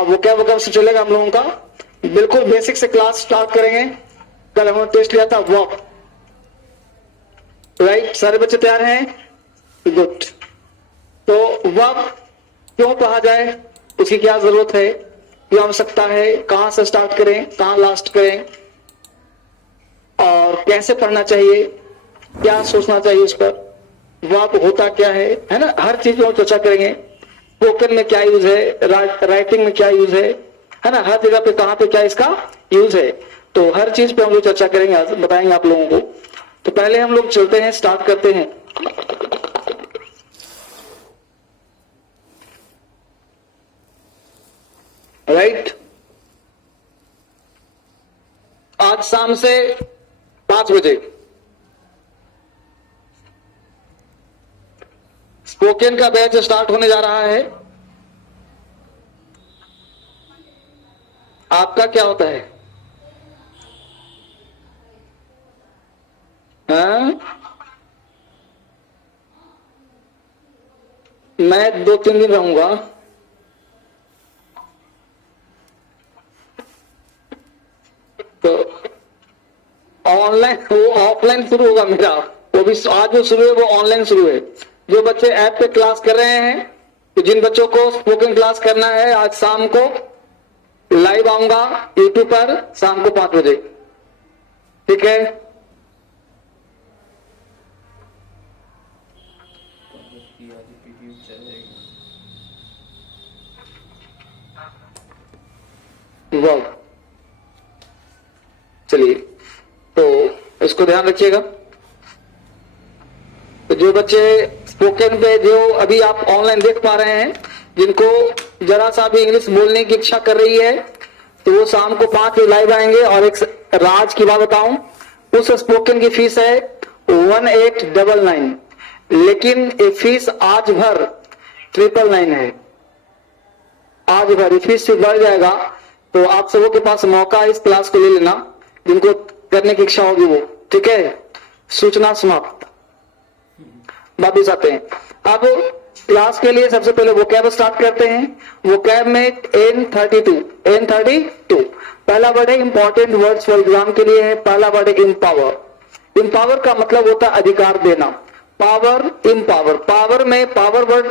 हाँ वोकैब से चलेगा हम लोगों का, बिल्कुल बेसिक से क्लास स्टार्ट करेंगे। कल हमने टेस्ट लिया था वर्ब, राइट? सारे बच्चे तैयार हैं? गुड। तो वर्ब क्यों पढ़ा जाए, उसकी क्या जरूरत है, क्या आवश्यकता है, कहां से स्टार्ट करें, कहां लास्ट करें, और कैसे पढ़ना चाहिए, क्या सोचना चाहिए उस पर, वर्ब होता क्या है ना, हर चीज में चर्चा करेंगे। स्पोकन में क्या यूज है, राइटिंग में क्या यूज है ना, हर जगह पे कहां पे क्या इसका यूज है, तो हर चीज पे हम लोग चर्चा करेंगे, आज बताएंगे आप लोगों को। तो पहले हम लोग चलते हैं, स्टार्ट करते हैं। राइट? आज शाम से 5 बजे स्पोकन का बैच स्टार्ट होने जा रहा है। आपका क्या होता है? हाँ? मैं 2-3 दिन रहूंगा। तो ऑनलाइन, वो ऑफलाइन शुरू होगा मेरा, वो भी आज जो शुरू है वो ऑनलाइन शुरू है। जो बच्चे ऐप पे क्लास कर रहे हैं, तो जिन बच्चों को स्पोकन क्लास करना है, आज शाम को लाइव आऊंगा यूट्यूब पर शाम को 5 बजे। ठीक है? वाह, चलिए, तो इसको ध्यान रखिएगा। तो जो बच्चे स्पोकन पे, जो अभी आप ऑनलाइन देख पा रहे हैं, जिनको जरा सा भी इंग्लिश बोलने की इच्छा कर रही है, तो वो शाम को 5 बजे लाइव आएंगे। और एक राज की बात बताऊं, उस स्पोकन की फीस है 1899, लेकिन ये फीस आज भर 999 है। आज भर फीस से बढ़ जाएगा, तो आप सबों के पास मौका इस क्लास को ले लेना, जिनको करने की इच्छा होगी वो। ठीक है? सूचना समाप्त। वापिस आते हैं। अब क्लास के लिए सबसे पहले वोकैब स्टार्ट करते हैं। वोकैब में N32 पहला वर्ड है इंपॉर्टेंट वर्ड्स फॉर एग्जाम के लिए है। पहला वर्ड है इम्पावर। इम्पावर का मतलब होता है अधिकार देना। पावर, इम्पावर, पावर में पावर वर्ड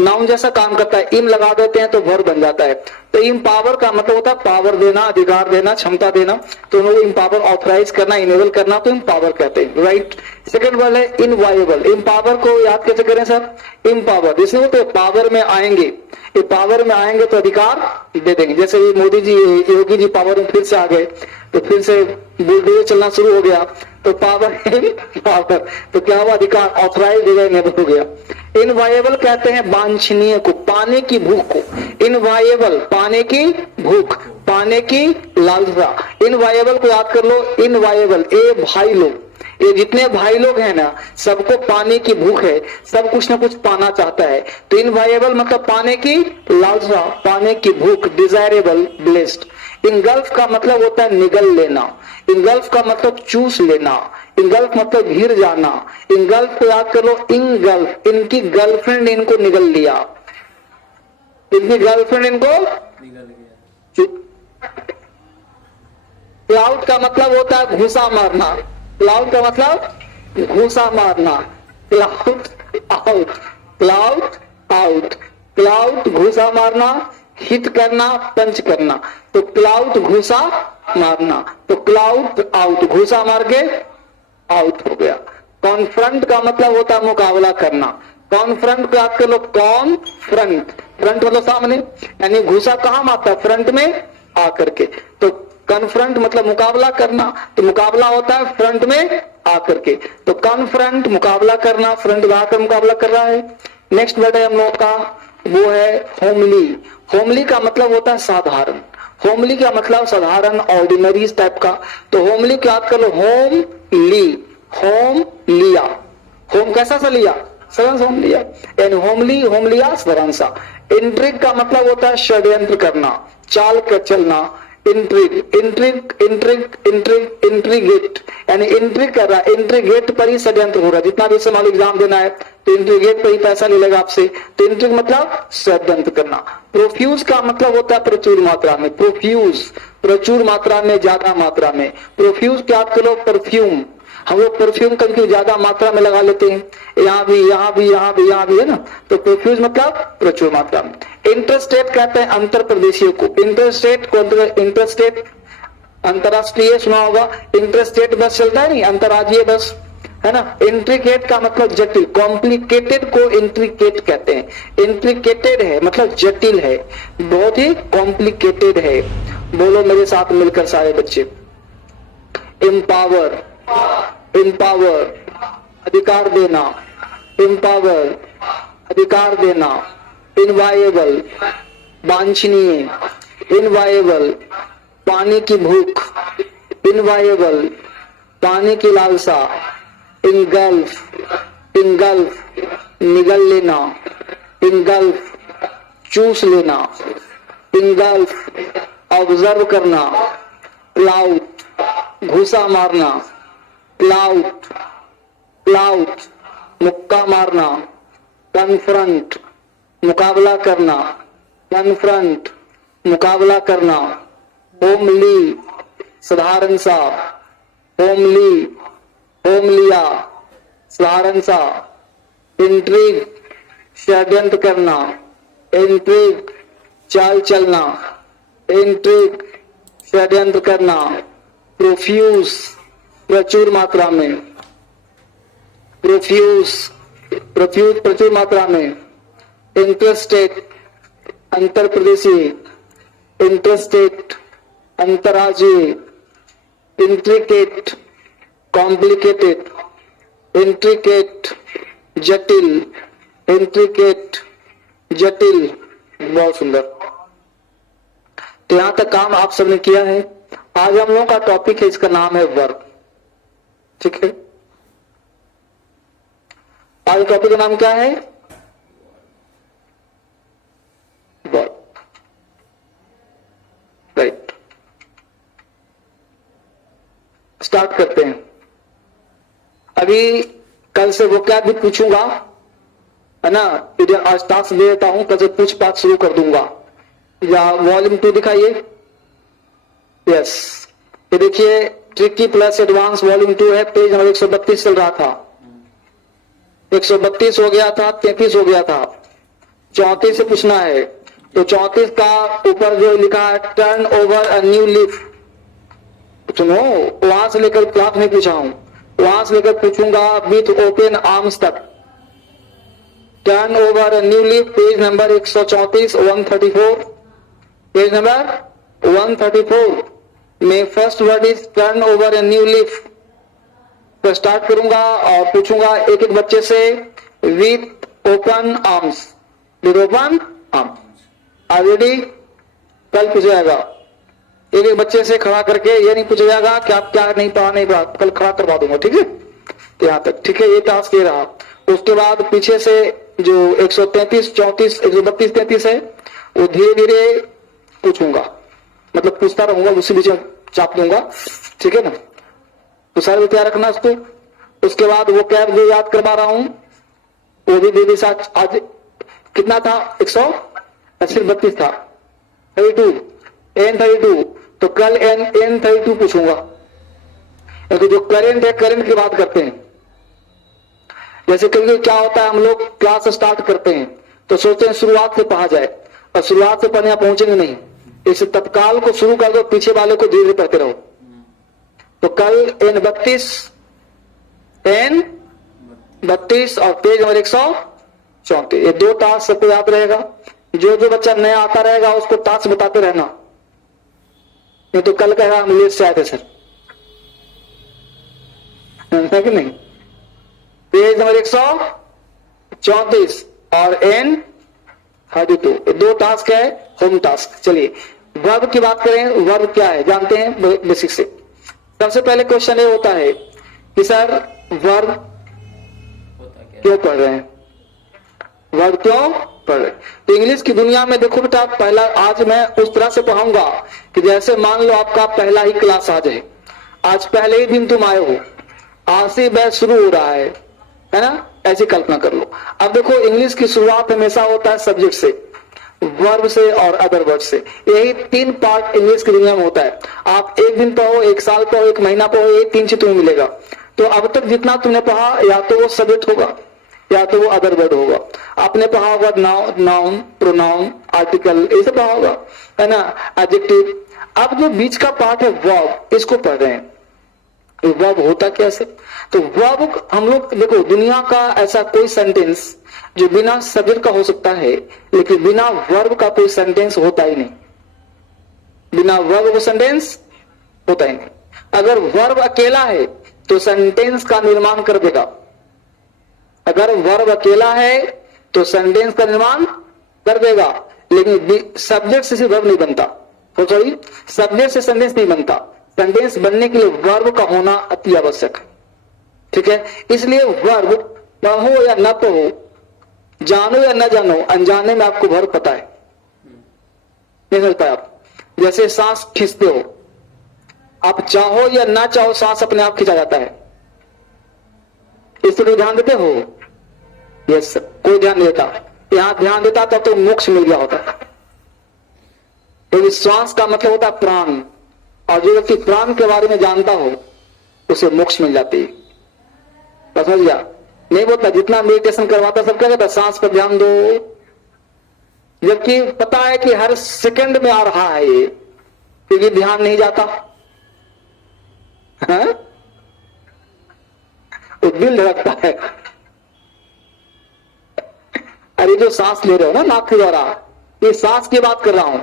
नाउन जैसा काम करता है, इम लगा देते हैं तो वर्ब बन जाता है। तो इम्पावर का मतलब होता है पावर देना, अधिकार देना, क्षमता देना, तो उनको इम्पावर ऑथराइज करना, इनेबल करना, तो इम्पावर कहते हैं। राइट? सेकंड वर्ड है इनवायबल। इम्पावर को याद कैसे करें सर? इम्पावर, जिसमें तो पावर में आएंगे, ये पावर में आएंगे तो अधिकार दे देंगे। जैसे ये मोदी जी, योगी जी पावर में फिर से आ गए, तो फिर से बुलडोजर चलना शुरू हो गया, तो पावर पावर, तो क्या हुआ? अधिकार, ऑथराइज इनेबल हो गया। इनवायबल कहते हैं वांछनीय को, पाने की भूख को। इनवायबल, पाने की भूख, पाने की लालसा। इनवायबल को याद कर लो, इनवायबल, ए भाई लोग, ये जितने भाई लोग हैं ना, सबको पाने की भूख है, सब कुछ ना कुछ पाना चाहता है। तो इनवायबल मतलब पाने की लालसा, पाने की भूख, डिजायरेबल, ब्लेस्ड। इंगल्फ का मतलब होता है निगल लेना। इंगल्फ का मतलब चूस लेना। इंगल्फ मतलब घिर जाना। इंगल्फ को याद कर लो, इंगल्फ, इनकी गर्लफ्रेंड इनको निगल लिया, इनकी गर्लफ्रेंड इनको निगल गया। क्लाउड का मतलब होता है घूसा मारना। क्लाउड का मतलब घूसा मारना। Clout out, clout out, clout घूसा मारना, हिट करना, पंच करना, तो क्लाउड घूसा मारना, तो क्लाउड आउट, घूसा मार के आउट हो गया। कॉन्फ्रंट का मतलब होता है मुकाबला करना। कॉन्फ्रंट को याद कर लो, कॉन फ्रंट, फ्रंट मतलब सामने, यानी घूसा कहां मारता है? फ्रंट में आकर के। तो कन्फ्रंट मतलब मुकाबला करना, तो मुकाबला होता है फ्रंट में आकर के। तो कन्फ्रंट मुकाबला करना, फ्रंट में आकर मुकाबला कर रहा है। नेक्स्ट वर्ड है हम लोग का, वो है होमली। होमली का मतलब होता है साधारण। होमली का मतलब साधारण, ऑर्डिनरी टाइप का। तो होमली को याद कर लो, होम ली, होम लिया। होम कैसा सा लिया? सरल होम लिया, यानी होमली, होम लिया, सरल सा। इंट्रिग का मतलब होता है षड्यंत्र करना, चाल कर चलना। Intrigue, intrigue, intrigue, intrigue, integrate, यानी इंट्रिग कर रहा है, इंट्रीगेट पर ही षड्यंत्र हो रहा है। जितना भी सवाल एग्जाम देना है तो इंट्रीगेट पर ही पैसा ले लेगा आपसे। तो इंट्रिग मतलब षड्यंत्र करना। प्रोफ्यूज का मतलब होता है प्रचुर मात्रा में, प्रोफ्यूज प्रचुर मात्रा में, ज्यादा मात्रा में। प्रोफ्यूज क्या आपके लोग परफ्यूम, हम लोग परफ्यूम करके ज्यादा मात्रा में लगा लेते हैं, यहाँ भी, यहाँ भी, यहाँ भी, यहाँ भी, है ना। तो प्रोफ्यूज मतलब प्रचुर मात्रा में। इंटरस्टेट कहते हैं अंतर प्रदेशीय को, इंटरस्टेट को, इंटरस्टेट अंतरराष्ट्रीय सुना होगा, इंटरस्टेट बस चलता है नहीं, अंतरराज्यीय बस, है ना। इंट्रिकेट का मतलब जटिल, कॉम्प्लिकेटेड को इंट्रिकेट कहते हैं। इंट्रिकेटेड है मतलब जटिल है, बहुत ही कॉम्प्लिकेटेड है। बोलो मेरे साथ मिलकर सारे बच्चे, एम्पावर, एम्पावर अधिकार देना, एम्पावर अधिकार देना। इनवायबल वांछनीय, इनवायबल पानी की भूख, इनवायबल पानी की लालसा। इंगल्फ, इंगल्फ निगल लेना, इंगल्फ चूस लेना, इंगल्फ ऑब्जर्व करना। प्लाउट घुसा मारना, प्लाउट, प्लाउट मुक्का मारना। कन्फ्रंट मुकाबला करना, कन्फ्रंट मुकाबला करना। होमली साधारण सा, होमली होमलिया साधारण सा। इंट्रिग षड्यंत्र करना, इंट्रिग चाल चलना, इंट्रिग षड्यंत्र करना। प्रोफ्यूज प्रचुर मात्रा में, प्रोफ्यूज प्रोफ्यूज प्रचुर मात्रा में। इंटरस्टेट अंतर प्रदेशीय, इंटरस्टेट अंतरराज्यीय। इंट्रिकेट कॉम्प्लिकेटेड, इंट्रिकेट जटिल, इंट्रिकेट जटिल। बहुत सुंदर। तो यहां तक काम आप सबने किया है। आज हम लोगों का टॉपिक है, इसका नाम है वर्ब। ठीक है, आज टॉपिक का नाम क्या है? वर्ब। राइट, स्टार्ट करते हैं। अभी कल से वो क्या भी पूछूंगा, है ना। इधर आज टास्क दे देता हूं, कल से पूछ पाछ शुरू कर दूंगा। या वॉल्यूम 2 दिखाइए। यस, ये देखिए ट्रिकी प्लस एडवांस वॉल्यूम 2 है। पेज नंबर 132 चल रहा था, 132 हो गया था, 33 हो गया था, 34 से पूछना है। तो 34 का ऊपर जो लिखा है turn over a new leaf, सुनो, वहां से लेकर क्लास में पूछा हूं, वहां से लेकर पूछूंगा विथ ओपन आर्म्स तक। Turn over a new leaf, page number 134, 134, page number 134 में first word is turn over a new leaf. तो स्टार्ट करूंगा और पूछूंगा एक एक बच्चे से with open arms, with open arms. Already कल पूछा जाएगा, एक एक बच्चे से खड़ा करके। ये नहीं पूछा जाएगा कि आप क्या नहीं पढ़ा, नहीं पढ़ा, कल खड़ा करवा दूंगा। ठीक है, तो यहां तक ठीक है, ये टास्क ये रहा। उसके बाद पीछे से जो 133, 34, 132, 33 है वो धीरे धीरे पूछूंगा, मतलब पूछता रहूंगा, उसी बीच चाप दूंगा। ठीक है ना, तो सारे तैयार रखना उसको। उसके बाद वो कैब जो याद करवा रहा हूं वो भी दीदी साथ। आज कितना था? 132 था, 32, N32। तो कल N32 पूछूंगा, क्योंकि जो करंट है, करंट की बात करते हैं। जैसे कभी क्या होता है, हम लोग क्लास स्टार्ट करते हैं तो सोचते हैं शुरुआत से पढ़ा जाए, और शुरुआत से पढ़ने पहुंचेंगे नहीं। इस तत्काल को शुरू कर दो, पीछे वाले को धीरे धीरे पढ़ते रहो। तो कल N32 और पेज नंबर 134, ये 2 टास्क सबको याद रहेगा। जो जो बच्चा नया आता रहेगा उसको टास्क बताते रहना, नहीं तो कल कहेगा हम लेट से आए थे सर, है कि नहीं। पेज नंबर 134 और N32, ये 2 टास्क है, होम टास्क। चलिए वर्ब की बात करें। वर्ब क्या है जानते हैं बेसिक से। सबसे पहले क्वेश्चन ये होता है कि सर वर्ब क्यों पढ़ रहे हैं, वर्ब क्यों पढ़ रहे। तो इंग्लिश की दुनिया में देखो बेटा, पहला आज मैं उस तरह से पढ़ाऊंगा कि जैसे मान लो आपका पहला ही क्लास आज है, आज पहले ही दिन तुम आए हो, आज से बैच शुरू हो रहा है ना, ऐसी कल्पना कर लो। अब देखो इंग्लिश की शुरुआत हमेशा होता है सब्जेक्ट से, वर्ब से और अदर वर्ड से। यही 3 पार्ट इंग्लिश की दुनिया में होता है। आप एक दिन पढ़ो, एक साल पढ़ो, एक महीना पढ़ो, ये 3 चीज तुम्हें मिलेगा। तो अब तक जितना तुमने पढ़ा, या तो वो सब्जेक्ट होगा या तो वो अदर वर्ड होगा। आपने पढ़ा होगा नाउन, प्रोनाउन, आर्टिकल, ये सब पढ़ा होगा, है ना, एडजेक्टिव। अब जो बीच का पार्ट है वर्ब, इसको पढ़ रहे हैं। वर्ब होता कैसे? तो वर्ब हम लोग देखो, दुनिया का ऐसा कोई सेंटेंस जो बिना सब्जेक्ट का हो सकता है, लेकिन बिना वर्ब का कोई सेंटेंस होता ही नहीं। बिना वर्ब का सेंटेंस होता ही नहीं। अगर वर्ब अकेला है तो सेंटेंस का निर्माण कर देगा। अगर वर्ब अकेला है तो सेंटेंस का निर्माण कर देगा, लेकिन सब्जेक्ट से वर्ब नहीं बनता। तो सॉरी, सब्जेक्ट से सेंटेंस नहीं बनता। सेंटेंस बनने के लिए वर्ब का होना अति आवश्यक है। ठीक है, इसलिए वर्ब पढ़ो या न पढ़ो, जानो या न जानो, अनजाने में आपको वर्ब पता है। नहीं समझ पाए आप? जैसे सांस खींचते हो, आप चाहो या ना चाहो सांस अपने आप खींचा जाता है। इस पर ध्यान देते हो? यस, कोई ध्यान नहीं देता। यहां ध्यान देता तब तो मोक्ष मिल गया होता। तो श्वास का मतलब होता है प्राण, और जो व्यक्ति प्राण के बारे में जानता हो उसे मोक्ष मिल जाती है। समझ गया? नहीं बोलता, जितना मेडिटेशन करवाता सब क्या कहता, सांस पर ध्यान दो, जबकि पता है कि हर सेकंड में आ रहा है ये, क्योंकि ध्यान नहीं जाता। हाँ? तो दिल धड़कता है। अरे जो सांस ले रहे हो ना नाक के द्वारा, ये सांस की बात कर रहा हूं,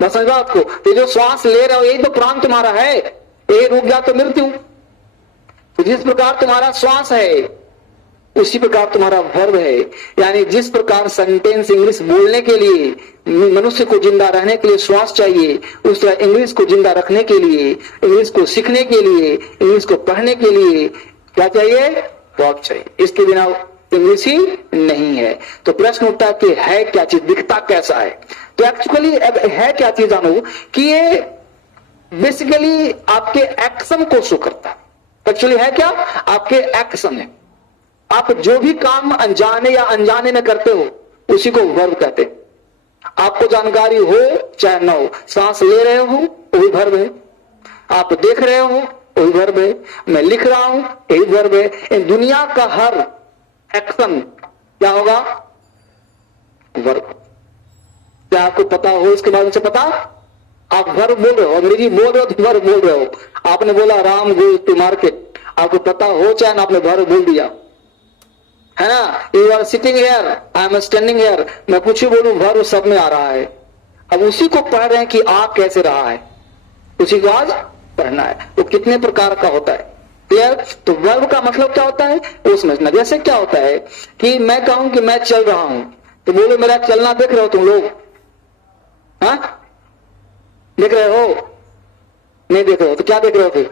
बस समझ आपको। ये जो श्वास ले रहे हो यही तो प्राण तुम्हारा है। ये रुक गया तो मृत्यु। तो जिस प्रकार तुम्हारा श्वास है उसी प्रकार तुम्हारा वर्ब है। यानी जिस प्रकार सेंटेंस इंग्लिश बोलने के लिए मनुष्य को जिंदा रहने के लिए श्वास चाहिए, उस तरह इंग्लिश को जिंदा रखने के लिए, इंग्लिश को सीखने के लिए, इंग्लिश को पढ़ने के लिए क्या चाहिए? वर्ब चाहिए। इसके बिना इंग्लिश ही नहीं है। तो प्रश्न उठता है कि है क्या चीज, दिखता कैसा है? तो एक्चुअली है क्या चीज जानो कि ये बेसिकली आपके एक्शन को शो करता है। एक्चुअली है क्या? आपके एक्शन है। आप जो भी काम अनजाने या अनजाने में करते हो उसी को वर्ब कहते हैं। आपको जानकारी हो चाहे न हो, सांस ले रहे हो वही वर्ब है, आप देख रहे हो वही वर्ब है, मैं लिख रहा हूं यही वर्ब है। इन दुनिया का हर एक्शन क्या होगा? वर्ब। क्या आपको पता हो इसके बारे में? पता? आप वर्ब बोल रहे हो, अंग्रेजी बोल रहे हो तो वर्ब बोल रहे हो। आपने बोला राम गोज टू मार्केट, आपको पता हो चाहे ना, आपने वर्ब बोल दिया, है ना। You are sitting here, I am standing here, मैं कुछ ही बोलूं वर्ब सब में आ रहा है। अब उसी को पढ़ रहे हैं कि आ कैसे रहा है, उसी को आज पढ़ना है। तो कितने प्रकार का होता है, क्लियर? तो वर्ब का मतलब क्या होता है वो समझना। जैसे क्या होता है कि मैं कहूं कि मैं चल रहा हूं, तो बोलो मेरा चलना देख रहे हो तुम लोग? हाँ, देख रहे हो? नहीं देख रहे हो तो क्या देख रहे हो फिर?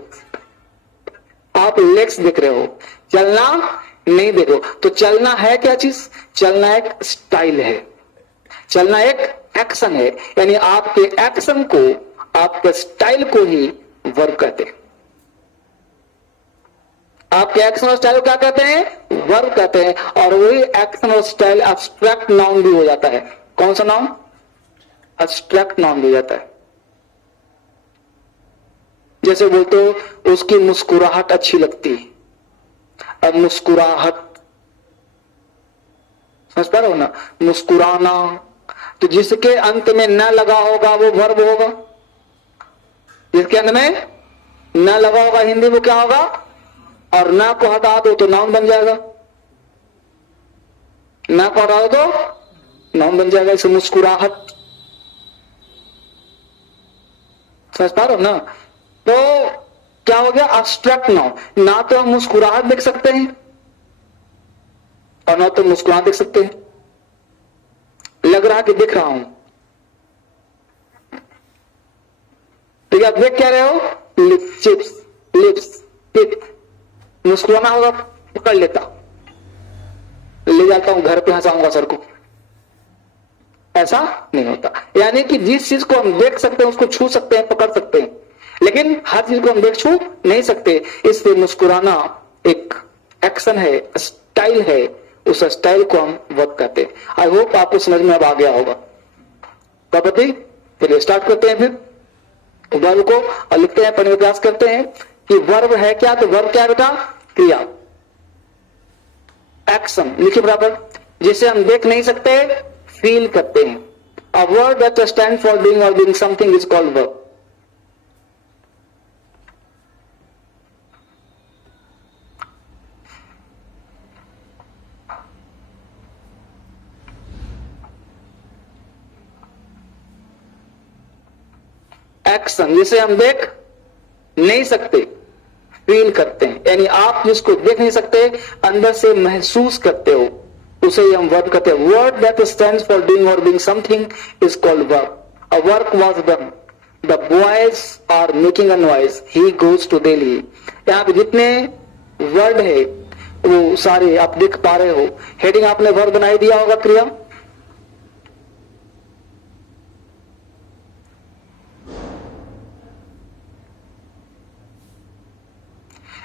आप लेग्स देख रहे हो, चलना नहीं देखो। तो चलना है क्या चीज? चलना एक स्टाइल है, चलना एक एक्शन है। यानी आपके एक्शन को, आपके स्टाइल को ही वर्ब कहते हैं। आपके एक्शन और स्टाइल को क्या कहते हैं? वर्ब कहते हैं। और वही एक्शन और स्टाइल एब्स्ट्रैक्ट नाउन भी हो जाता है। कौन सा नाउन? एब्स्ट्रैक्ट नाउन भी हो जाता है। जैसे बोलते हो उसकी मुस्कुराहट अच्छी लगती है। अब मुस्कुराहट समझ पा रहे हो ना? मुस्कुराना, तो जिसके अंत में न लगा होगा वो वर्ब होगा, जिसके अंत में न लगा होगा हिंदी में क्या होगा? और न को हटा दो तो नाउन बन जाएगा, न को हटा दो तो नाउन बन जाएगा। इसे मुस्कुराहट, समझ पा रहे हो ना? तो क्या हो गया? Abstract noun. ना तो हम मुस्कुराहट देख सकते हैं और ना तो मुस्कुराहट देख सकते हैं। लग रहा कि दिख रहा हूं, तो आप देख क्या रहे हो? Chips, lips, tip. मुस्कुराना होगा पकड़ लेता, ले जाता हूं घर पे, हंसाऊंगा सर को, ऐसा नहीं होता। यानी कि जिस चीज को हम देख सकते हैं उसको छू सकते हैं, पकड़ सकते हैं, लेकिन हर चीज को हम देख छू नहीं सकते। इसलिए मुस्कुराना एक एक्शन है, स्टाइल है, उस स्टाइल को हम वर्ब कहते हैं। आई होप आपको समझ में अब आ गया होगा। बापति चलिए स्टार्ट करते हैं फिर वर्ब को और लिखते हैं, पढ़ने का प्रयास करते हैं कि वर्ब है क्या। तो वर्ब क्या है बेटा? क्रिया, एक्शन। लिखिए बराबर, जिसे हम देख नहीं सकते, फील करते हैं। A word that stand for doing और being something is called verb. Action जिसे हम देख नहीं सकते, फील करते हैं। यानी आप जिसको देख नहीं सकते, अंदर से महसूस करते हो, उसे ही हम वर्ब कहते हैं। Word that stands for doing और being something is called verb. A work was done, the boys are making a noise, he goes to Delhi. यहाँ पे जितने वर्ड है वो सारे आप देख पा रहे हो। हेडिंग आपने वर्ब बनाई दिया होगा, क्रिया।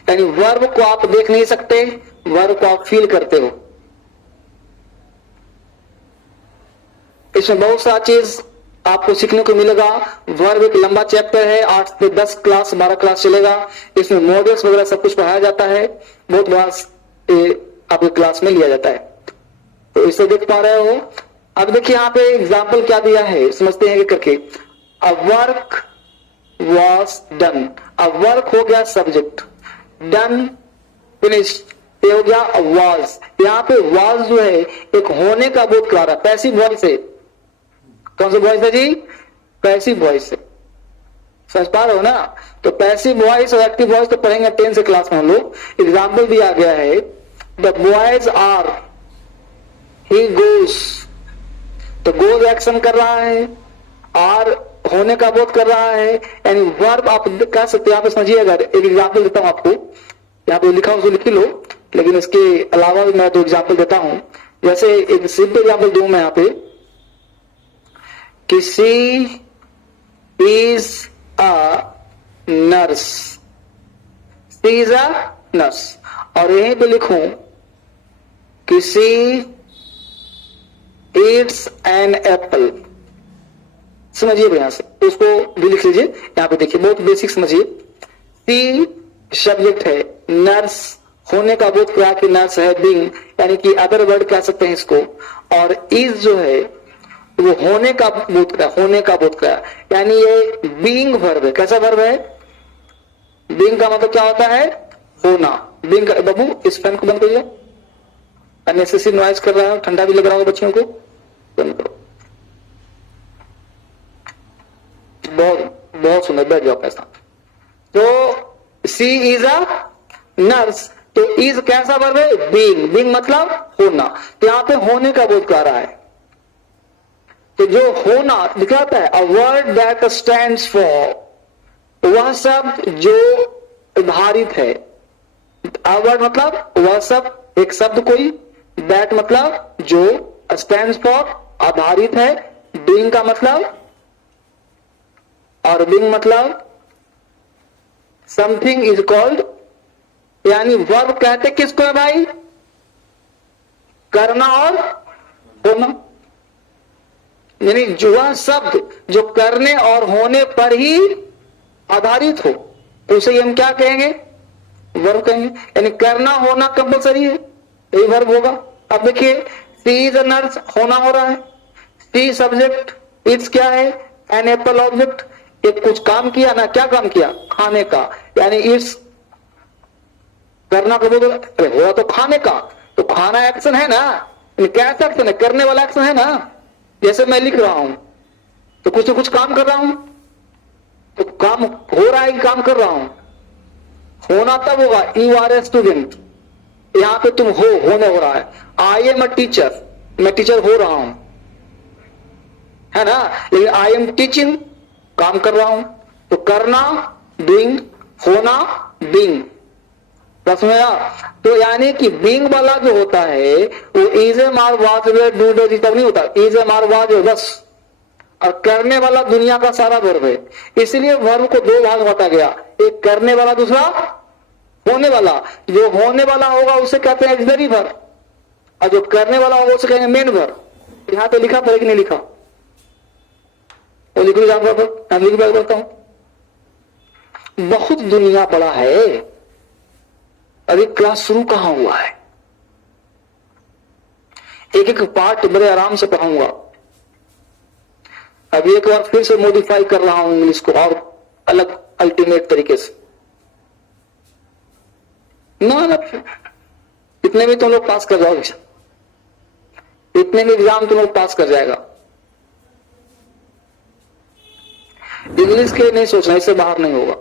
यानी वर्ब को आप देख नहीं सकते, वर्ब को आप फील करते हो। इसमें बहुत सारा चीज आपको सीखने को मिलेगा। वर्ब एक लंबा चैप्टर है, 8 से 10 क्लास 12 क्लास चलेगा। इसमें मॉडल्स वगैरह सब कुछ पढ़ाया जाता है, बहुत बड़ा आपके क्लास में लिया जाता है। तो इसे देख पा रहे हो। अब देखिए यहाँ पे एग्जाम्पल क्या दिया है, समझते हैं करके। A work was done, a work हो गया सब्जेक्ट, डन फिनिश ये हो गया वाज। यहाँ पे वाज जो है एक होने का बोध करा रहा है, पैसिव वॉइस है। कौन सा वॉइस है जी? पैसिव वॉइस है। समझ पा रहे हो ना? तो पैसिव वॉइस और एक्टिव वॉइस तो पढ़ेंगे 10 से क्लास में हम लोग। एग्जाम्पल दिया गया है, the boys are, he goes. तो गोज एक्शन कर रहा है, आर होने का बोध कर रहा है। यानी वर्ब आप कह सकते हैं। यहाँ पे समझिएगा, एक एग्जाम्पल देता हूं आपको। यहाँ पे लिखा उसको लिख लो, लेकिन इसके अलावा भी मैं तो एग्जाम्पल देता हूं। जैसे एक सिंपल एग्जाम्पल दूं मैं यहाँ पे, किसी is a nurse, she is a nurse. और यहीं पे लिखूं किसी ईट्स एन एप्पल। समझिए यहां से, उसको भी लिख लीजिए। यहां पे देखिए, बहुत बेसिक समझिए। सी सब्जेक्ट है, नर्स होने का बोध करा कि नर्स है, बीइंग यानी कि अदर वर्ड कह सकते हैं इसको। और इज जो है वो होने का बोध करा, होने का बोध करा, यानी ये बीइंग वर्ब है। कैसा वर्ब है? बीइंग का मतलब क्या होता है? होना। बीइंग का, बाबू इस फैन को बंद करिए, अननेसेसरी नॉइज कर रहा है, ठंडा भी लग रहा होगा बच्चों को, बंद करो। बहुत बहुत सुंदर, बैठ जाओ पैसा। तो सी इज अ नर्स, तो इज कैसा वर्ब है? बीइंग। बीइंग मतलब होना। तो यहां पे होने का बोध कर रहा है। तो जो होना दिखाता है, अ वर्ड दैट स्टैंड्स फॉर, वह शब्द जो आधारित है। अ वर्ड मतलब वह शब्द, एक शब्द कोई, दैट मतलब जो, स्टैंड्स फॉर आधारित है, डूइंग का मतलब, और बीइंग मतलब समथिंग इज कॉल्ड। यानी वर्ब कहते किसको है भाई? करना और होना। यानी जो वह शब्द जो करने और होने पर ही आधारित हो, उसे हम क्या कहेंगे? वर्ब कहेंगे। यानी करना होना कंपलसरी है, यही वर्ब होगा। अब देखिए, सी इज अ नर्स, होना हो रहा है। सी सब्जेक्ट, इट्स क्या है? An apple object. एक कुछ काम किया ना, क्या काम किया? खाने का। यानी इट्स करना कब हुआ? तो खाने का। तो खाना एक्शन है ना, कैसा एक्शन है? करने वाला एक्शन है ना। जैसे मैं लिख रहा हूं तो कुछ न कुछ काम कर रहा हूं, तो काम हो रहा है कि काम कर रहा हूं? होना तब होगा, यू आर ए स्टूडेंट। यहां पे तुम हो, होने हो रहा है। आई एम अ टीचर, मैं टीचर हो रहा हूं, है ना। लेकिन आई एम टीचिंग, काम कर रहा हूं। तो करना डूइंग, होना बीइंग। समझ में आया? तो यानी कि बीइंग वाला जो होता है वो is am are was were do does तब नहीं होता, इज एम आर वाज बस। और करने वाला दुनिया का सारा वर्ब है, इसलिए वर्ब को दो भाग बांटा गया, एक करने वाला, दूसरा होने वाला। जो होने वाला होगा उसे कहते हैं ऑक्सिलरी वर्ब, और जो करने वाला होगा उसे कहेंगे मेन वर्ब। यहां तो लिखा पड़े कि नहीं लिखा? वो लिख लीजिए, मैं लिख बताता हूं। बहुत दुनिया बड़ा है, अभी क्लास शुरू कहां हुआ है, एक एक पार्ट बड़े आराम से पढ़ाऊंगा। अभी एक बार फिर से मॉडिफाई कर रहा हूं इंग्लिश को, और अलग अल्टीमेट तरीके से। ना इतने में तुम लोग पास कर जाओगे, इतने में एग्जाम तुम लोग पास कर जाएगा। इंग्लिश के नहीं सोचना, इससे बाहर नहीं होगा।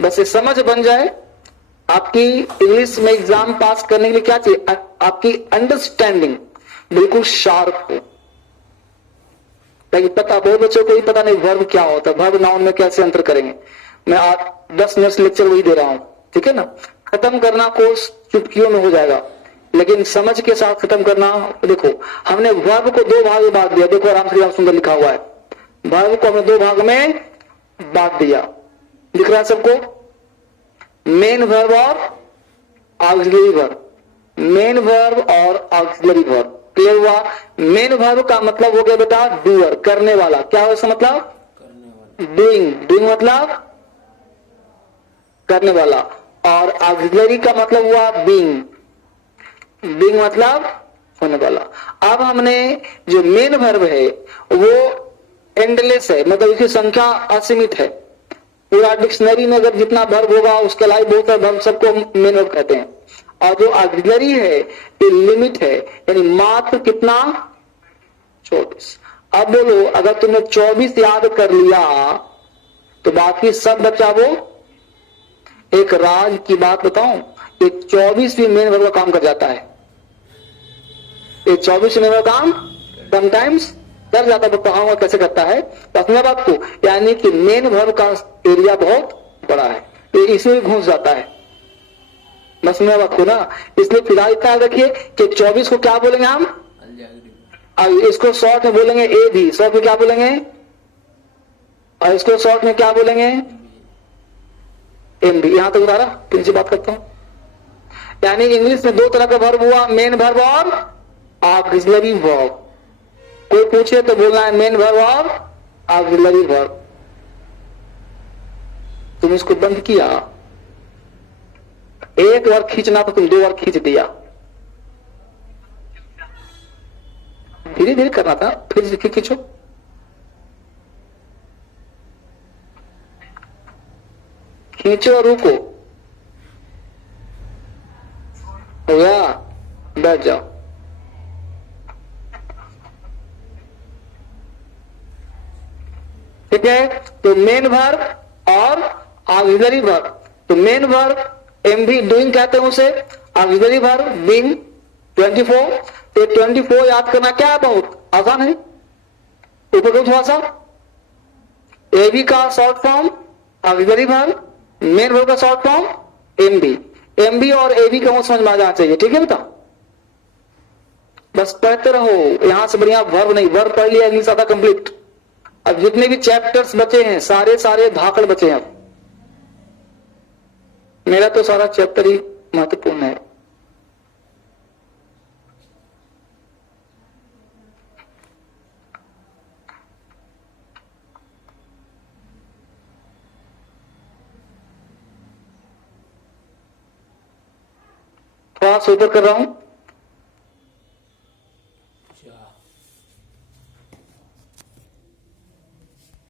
बस ये समझ बन जाए, आपकी इंग्लिश में एग्जाम पास करने के लिए क्या चाहिए? आपकी अंडरस्टैंडिंग बिल्कुल शार्प हो। ताकि पता, बहुत बच्चों को ही पता नहीं वर्ब क्या होता है, वर्ब नाउन में कैसे अंतर करेंगे। मैं आज 10 मिनट लेक्चर वही दे रहा हूं, ठीक है ना। खत्म करना कोर्स चुटकियों में हो जाएगा, लेकिन समझ के साथ खत्म करना। देखो, हमने वर्ब को दो भाग में बांट दिया, देखो आराम से सुंदर लिखा हुआ है। वर्ब को हमने दो भाग में बांट दिया, दिख रहा है सबको? मेन वर्ब और ऑक्सिलरी वर्ब, मेन वर्ब और ऑक्सिलरी वर्ब। क्लियर हुआ? मेन वर्ब का मतलब हो गया बेटा डूअर, करने वाला। क्या हो इसका मतलब? डूइंग। डूइंग मतलब करने वाला। और ऑक्सिलरी का मतलब हुआ बीइंग, बीइंग मतलब होने वाला। अब हमने जो मेन वर्ब है वो एंडलेस है, मतलब इसकी संख्या असीमित है। पूरा डिक्शनरी में अगर जितना वर्ब होगा उसके अलावा बहुत सारे वर्ब, सबको मेन वर्ब कहते हैं। और जो ऑक्सिलरी है ये लिमिट है, यानी मात्र कितना? 24। अब बोलो, अगर तुमने 24 याद कर लिया तो बाकी सब बचा वो। एक राज की बात बताऊं, एक 24 भी मेन वर्ब का काम कर जाता है। एक 24 मेन वर्ब काम समटाइम्स कर जाता है, तो कहां कैसे करता है तो अपने बात को, यानी कि मेन वर्ब का एरिया बहुत बड़ा है, तो इसमें घुस जाता है। बस मेरा बात को ना, इसलिए फिलहाल इतना रखिए कि 24 को क्या बोलेंगे हम? अब इसको शॉर्ट में बोलेंगे ए भी, शॉर्ट में क्या बोलेंगे? और इसको शॉर्ट में क्या बोलेंगे? एम भी। यहां तक उतारा, फिर से बात करता हूं। यानी इंग्लिश में दो तरह का वर्ब हुआ, मेन वर्ब और ऑक्सिलरी वर्ब। कोई पूछे तो बोलना है मेन वर्ब और ऑक्सिलरी वर्ब। तुम इसको बंद किया, एक बार खींचना तो तुम 2 बार खींच दिया। धीरे धीरे करना था, फिर खींचो। खींचो और रुको, हो गया, बैठ जाओ। ठीक है, तो मेन वर्ब और ऑक्सिलरी वर्ब। तो मेन वर्ब एम भी डूइंग कहते हैं उसे, ऑक्सिलरी वर्ब बीइंग। 24, तो 24 याद करना क्या है? बहुत आसान है। ऊपर को थोड़ा सा, एबी का short form auxiliary verb, main verb का शॉर्ट फॉर्म एमबी। एमबी और एबी का समझ में आ जाना चाहिए, ठीक है बेटा? बस पढ़ते रहो, यहां से बढ़िया वर्ब नहीं, वर्ब पढ़ लिया इंग्लिश आधा कंप्लीट। अब जितने भी चैप्टर्स बचे हैं सारे धाकड़ बचे हैं। अब मेरा तो सारा चैप्टर ही महत्वपूर्ण है। थोड़ा सा ऊपर कर रहा हूं।